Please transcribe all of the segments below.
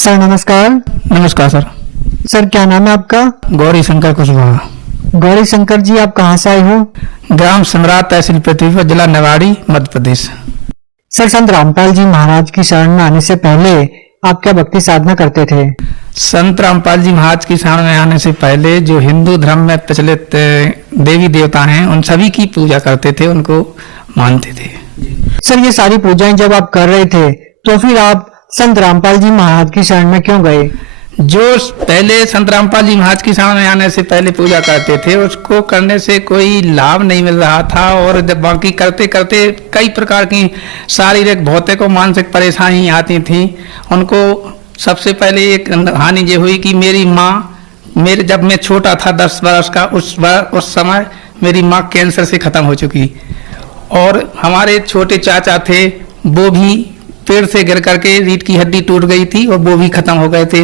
Sir नमस्कार। नमस्कार sir. Sir क्या नाम है आपका? गौरी शंकर कुशवाहा। गौरी शंकर जी, आप कहाँ से आए हो? ग्राम सम्राट, तहसील पृथ्वीपुर, जिला निवाड़ी, मध्य प्रदेश। सर संत रामपाल जी महाराज की शरण में आने से पहले आप क्या भक्ति साधना करते थे? संत रामपाल जी महाराज की शरण में आने से पहले जो हिंदू धर्म में प्रचलित देवी देवता हैं उन सभी की पूजा करते थे, उनको मानते थे। सर ये सारी पूजाएं जब आप कर रहे थे तो फिर आप संत रामपाल जी महाराज की शरण में क्यों गए? जो पहले संत रामपाल जी महाराज की शरण में आने से पहले पूजा करते थे उसको करने से कोई लाभ नहीं मिल रहा था, और जब बाकी करते करते कई प्रकार की शारीरिक, भौतिक और मानसिक परेशानी आती थी उनको। सबसे पहले एक हानि ये हुई कि मेरी माँ, जब मैं छोटा था 10 वर्ष का, उस समय मेरी माँ कैंसर से खत्म हो चुकी, और हमारे छोटे चाचा थे वो भी पेड़ से गिर करके रीढ़ की हड्डी टूट गई थी और वो भी खत्म हो गए थे।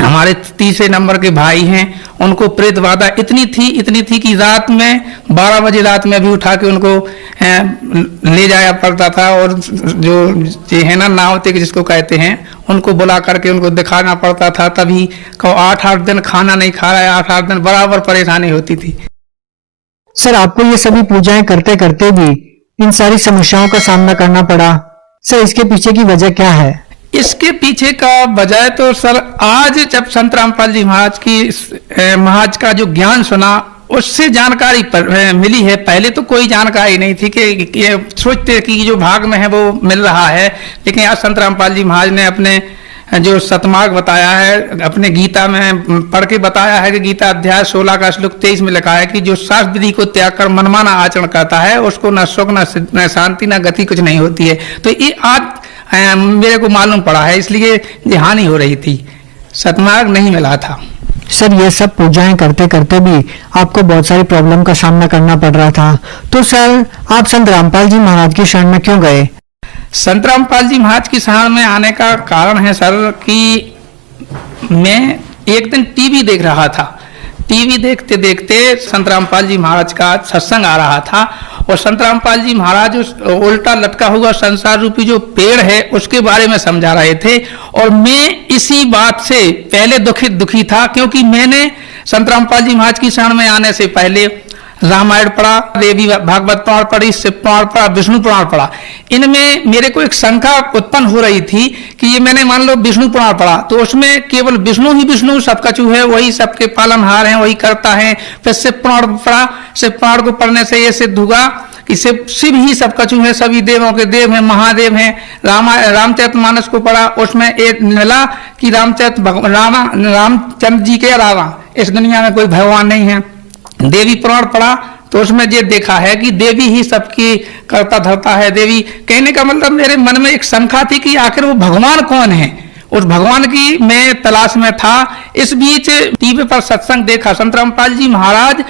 हमारे तीसरे नंबर के भाई हैं, उनको प्रेत बाधा इतनी थी कि रात में 12 बजे रात में भी उठा के उनको ले जाया पड़ता था, और जो ये है ना नावते जिसको कहते हैं उनको बुला करके उनको दिखाना पड़ता था। तभी 8-8 दिन खाना नहीं खा रहा है, 8-8 दिन बराबर परेशानी होती थी। सर आपको ये सभी पूजाएं करते करते भी इन सारी समस्याओं का सामना करना पड़ा, सर इसके पीछे की वजह क्या है? इसके पीछे का वजह तो सर, आज जब संत रामपाल जी महाराज का जो ज्ञान सुना उससे जानकारी मिली है। पहले तो कोई जानकारी नहीं थी कि ये सोचते कि जो भाग में है वो मिल रहा है, लेकिन आज संत रामपाल जी महाराज ने अपने जो सतमार्ग बताया है, अपने गीता में पढ़ के बताया है कि गीता अध्याय 16 का श्लोक 23 में लिखा है कि जो शास्त्र विधि को त्याग कर मनमाना आचरण करता है उसको न सुख न शांति न गति कुछ नहीं होती है। तो ये आज मेरे को मालूम पड़ा है, इसलिए ये हानि हो रही थी, सतमार्ग नहीं मिला था। सर ये सब पूजाएं करते करते भी आपको बहुत सारी प्रॉब्लम का सामना करना पड़ रहा था, तो सर आप संत रामपाल जी महाराज की शरण में क्यों गए? संत रामपाल जी महाराज की शरण में आने का कारण है सर कि मैं एक दिन टीवी देख रहा था। टीवी देखते देखते संत रामपाल जी महाराज का सत्संग आ रहा था, और संत रामपाल जी महाराज उस उल्टा लटका हुआ संसार रूपी जो पेड़ है उसके बारे में समझा रहे थे। और मैं इसी बात से पहले दुखी था, क्योंकि मैंने संत रामपाल जी महाराज की शरण में आने से पहले रामायण पढ़ा, देवी भागवत पुराण पढ़ी, शिव पुराण पढ़ा, विष्णु पुराण पढ़ा। इनमें मेरे को एक शंका उत्पन्न हो रही थी कि ये मैंने मान लो विष्णु पुराण पढ़ा तो उसमें केवल विष्णु ही विष्णु सब कछु है, वही सबके पालनहार हैं, वही करता है। फिर शिव पुराण पढ़ा, शिव पुराण को पढ़ने से ये सिद्ध हुआ कि शिव ही सब कछु है, सभी देवों के देव हैं, महादेव हैं। रामचरितमानस को पढ़ा, उसमें एक मिला कि रामचंद्र जी के अलावा इस दुनिया में कोई भगवान नहीं है। देवी पुराण पढ़ा तो उसमें ये देखा है कि देवी ही सबकी करता धरता है। देवी कहने का मतलब मेरे मन में एक शंका थी कि आखिर वो भगवान कौन है, उस भगवान की मैं तलाश में था। इस बीच टीवी पर सत्संग देखा, संत रामपाल जी महाराज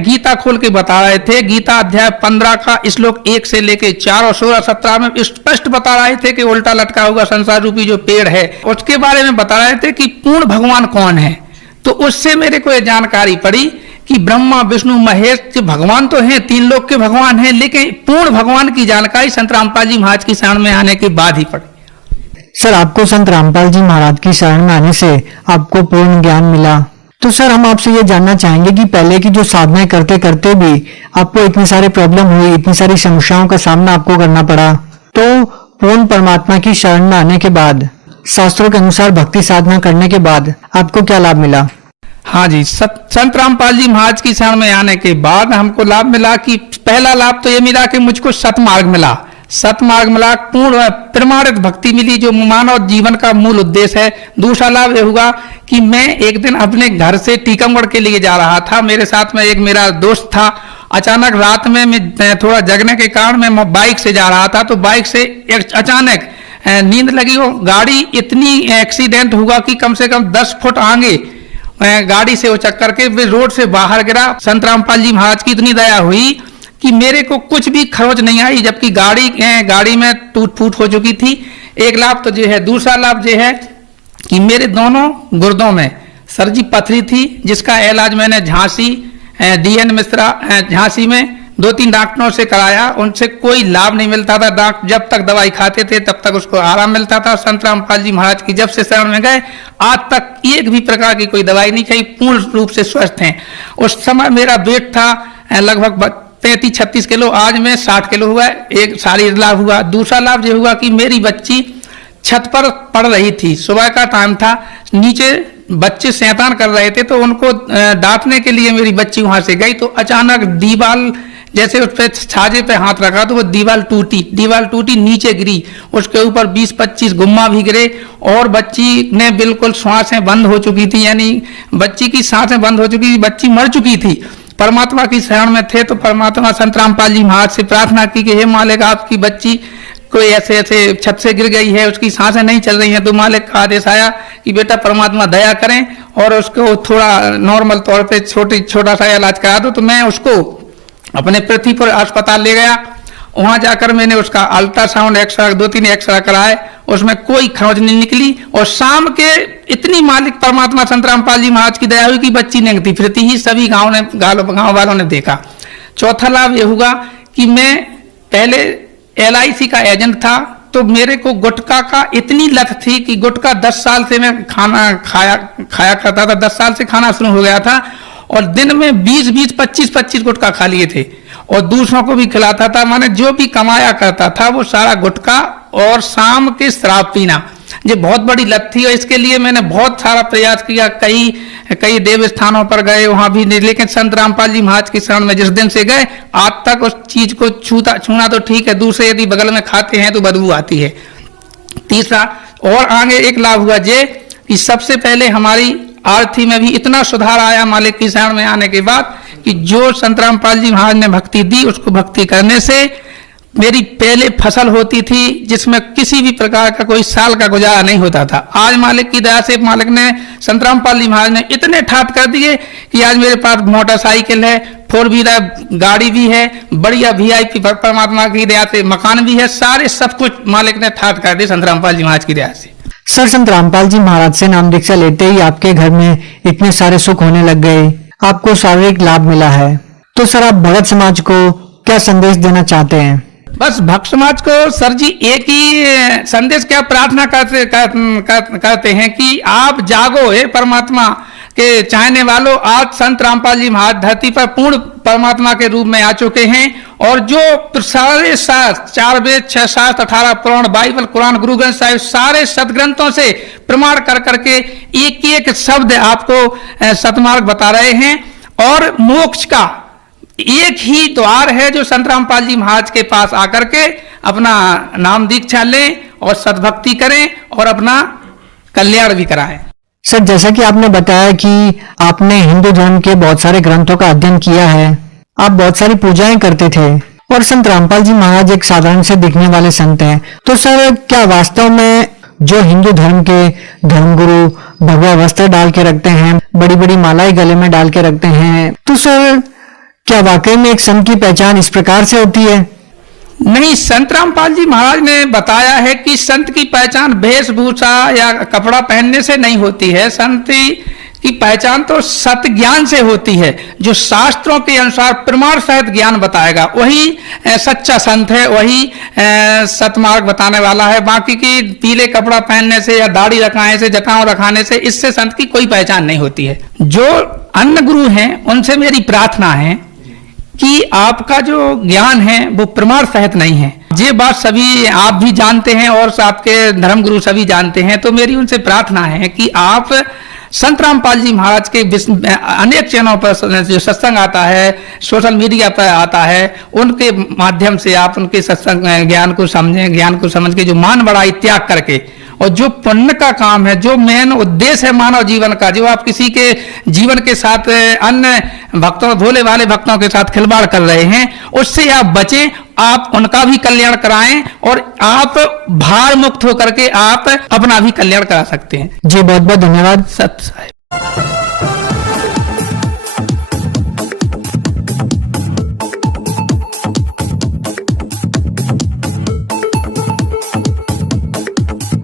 गीता खोल के बता रहे थे। गीता अध्याय 15 का श्लोक 1 से लेके 4 और 16, 17 में स्पष्ट बता रहे थे कि उल्टा लटका हुआ संसार रूपी जो पेड़ है उसके बारे में बता रहे थे कि पूर्ण भगवान कौन है। तो उससे मेरे को ये जानकारी पड़ी कि ब्रह्मा विष्णु महेश जो भगवान तो हैं, 3 लोक के भगवान हैं, लेकिन पूर्ण भगवान की जानकारी संत रामपाल जी महाराज की शरण में आने के बाद ही पड़ी। सर आपको संत रामपाल जी महाराज की शरण में आने से आपको पूर्ण ज्ञान मिला, तो सर हम आपसे ये जानना चाहेंगे कि पहले की जो साधनाएं करते करते भी आपको इतनी सारी प्रॉब्लम हुई, इतनी सारी समस्याओं का सामना आपको करना पड़ा, तो पूर्ण परमात्मा की शरण में आने के बाद, शास्त्रों के अनुसार भक्ति साधना करने के बाद आपको क्या लाभ मिला? हाँ जी, संत रामपाल जी महाराज की शरण में आने के बाद हमको लाभ मिला कि पहला लाभ तो ये मिला कि मुझको सतमार्ग मिला, पूर्ण प्रमाणित भक्ति मिली जो मानव जीवन का मूल उद्देश्य है। दूसरा लाभ ये हुआ कि मैं एक दिन अपने घर से टीकमगढ़ के लिए जा रहा था, मेरे साथ में एक मेरा दोस्त था। अचानक रात में मैं थोड़ा जगने के कारण मैं बाइक से जा रहा था, तो बाइक से अचानक नींद लगी, वो गाड़ी इतनी एक्सीडेंट हुआ कि कम से कम 10 फुट आगे गाड़ी से उचक करके वे रोड से बाहर गिरा। संत रामपाल जी महाराज की इतनी दया हुई कि मेरे को कुछ भी खरोच नहीं आई, जबकि गाड़ी में टूट फूट हो चुकी थी। एक लाभ तो ये है। दूसरा लाभ ये है कि मेरे दोनों गुर्दों में सर्जी पथरी थी, जिसका इलाज मैंने झांसी DN मिश्रा झांसी में 2-3 डॉक्टरों से कराया, उनसे कोई लाभ नहीं मिलता था। डॉक्टर जब तक दवाई खाते थे तब तक उसको आराम मिलता था। संत रामपाल जी महाराज की जब से शरण में गए आज तक एक भी प्रकार की कोई दवाई नहीं खाई, पूर्ण रूप से स्वस्थ हैं। उस समय मेरा वेट था लगभग 35-36 किलो, आज में 60 किलो हुआ है। एक शारीरिक लाभ हुआ। दूसरा लाभ ये हुआ कि मेरी बच्ची छत पर पढ़ रही थी, सुबह का टाइम था, नीचे बच्चे शैतान कर रहे थे तो उनको डांटने के लिए मेरी बच्ची वहां से गई तो अचानक दीवार, जैसे उस पर छाजे पे हाथ रखा तो वो दीवार टूटी, नीचे गिरी। उसके ऊपर 20-25 गुम्मा भी गिरे और बच्ची ने बिल्कुल सांसें बंद हो चुकी थी, यानी बच्ची की सांसें बंद हो चुकी थी, बच्ची मर चुकी थी। परमात्मा की शरण में थे तो परमात्मा संत रामपाल जी महाराज से प्रार्थना की कि हे मालिक, आपकी बच्ची कोई ऐसे ऐसे छत से गिर गई है, उसकी सांसें नहीं चल रही हैं। तो मालिक का आदेश आया कि बेटा परमात्मा दया करें और उसको थोड़ा नॉर्मल तौर पे छोटा सा इलाज करा दो। तो मैं उसको अपने पृथ्वीपुर अस्पताल ले गया। वहां जाकर मैंने उसका अल्ट्रासाउंड, एक्सरा, 2-3 एक्सरा कराए, उसमें कोई खरोंच नहीं निकली। और शाम के इतनी मालिक परमात्मा संत रामपाल जी महाराज की दया हुई कि बच्ची नेगती फिरती ही सभी गांव वालों ने देखा। चौथा लाभ यह हुआ कि मैं पहले LIC का एजेंट था तो मेरे को गुटखा का इतनी लत थी कि गुटखा 10 साल से मैं खाना खाया करता था। 10 साल से खाना शुरू हो गया था और दिन में 20-20, 25-25 गुटखा खा लिए थे और दूसरों को भी खिलाता था। माने जो भी कमाया करता था वो सारा गुटखा और शाम के शराब पीना, ये बहुत बड़ी लत थी। और इसके लिए मैंने बहुत सारा प्रयास किया, कई देव स्थानों पर गए, वहां भी नहीं, लेकिन संत रामपाल जी महाराज की शरण में जिस दिन से गए आज तक उस चीज को छूना तो ठीक है, दूसरे यदि बगल में खाते हैं तो बदबू आती है। तीसरा और आगे एक लाभ हुआ ये कि सबसे पहले हमारी आरती में भी इतना सुधार आया मालिक की शरण में आने के बाद कि जो संत रामपाल जी महाराज ने भक्ति दी, उसको भक्ति करने से मेरी पहले फसल होती थी जिसमें किसी भी प्रकार का कोई साल का गुजारा नहीं होता था। आज मालिक की दया से मालिक ने, संत रामपाल जी महाराज ने इतने ठाट कर दिए कि आज मेरे पास मोटरसाइकिल है, 4 व्हीलर गाड़ी भी है, बढ़िया VIP परमात्मा की दया से मकान भी है, सारे सब कुछ मालिक ने ठाट कर दिए संत रामपाल जी महाराज की दया से। सर, संत रामपाल जी महाराज से नाम दीक्षा लेते ही आपके घर में इतने सारे सुख होने लग गए, आपको शारीरिक लाभ मिला है, तो सर आप भगत समाज को क्या संदेश देना चाहते हैं? बस भक्त समाज को सर जी एक ही संदेश क्या प्रार्थना करते हैं कि आप जागो, हे परमात्मा के चाहने वालों। आज संत रामपाल जी महाराज धरती पर पूर्ण परमात्मा के रूप में आ चुके हैं और जो सारे शास्त्र, 4 वेद, 6 शास्त्र, 18 पुराण, बाइबल, कुरान, गुरु ग्रंथ साहिब, सारे सदग्रंथों से प्रमाण कर करके एक एक शब्द आपको सतमार्ग बता रहे हैं। और मोक्ष का एक ही द्वार है जो संत रामपाल जी महाराज के पास आकर के अपना नाम दीक्षा लें और सद्भक्ति करें और अपना कल्याण भी कराएं। सर, जैसा कि आपने बताया कि आपने हिंदू धर्म के बहुत सारे ग्रंथों का अध्ययन किया है, आप बहुत सारी पूजाएं करते थे और संत रामपाल जी महाराज एक साधारण से दिखने वाले संत हैं, तो सर क्या वास्तव में जो हिंदू धर्म के धर्मगुरु भगवा वस्त्र डाल के रखते हैं, बड़ी बड़ी मालाएं गले में डाल के रखते हैं, तो सर क्या वाकई में एक संत की पहचान इस प्रकार से होती है? नहीं, संत रामपाल जी महाराज ने बताया है कि संत की पहचान वेशभूषा या कपड़ा पहनने से नहीं होती है। संत की पहचान तो सत्य ज्ञान से होती है, जो शास्त्रों के अनुसार प्रमाण सहित ज्ञान बताएगा वही सच्चा संत है, वही सतमार्ग बताने वाला है। बाकी की पीले कपड़ा पहनने से या दाढ़ी रखाने से, जटाओं रखाने से, इससे संत की कोई पहचान नहीं होती है। जो अन्य गुरु हैं उनसे मेरी प्रार्थना है कि आपका जो ज्ञान है वो प्रमाण सहित नहीं है। ये बात सभी आप भी जानते हैं और आपके धर्मगुरु सभी जानते हैं, तो मेरी उनसे प्रार्थना है कि आप संत रामपाल जी महाराज के अनेक चैनलों पर जो सत्संग आता है, सोशल मीडिया पर आता है, उनके माध्यम से आप उनके सत्संग ज्ञान को समझें, ज्ञान को समझ के जो मान बड़ाई त्याग करके और जो पुण्य का काम है, जो मेन उद्देश्य है मानव जीवन का, जो आप किसी के जीवन के साथ अन्य भक्तों, भोले वाले भक्तों के साथ खिलवाड़ कर रहे हैं, उससे आप बचें, आप उनका भी कल्याण कराएं और आप भार मुक्त होकर के आप अपना भी कल्याण करा सकते हैं। जी बहुत बहुत धन्यवाद। सत साहिब।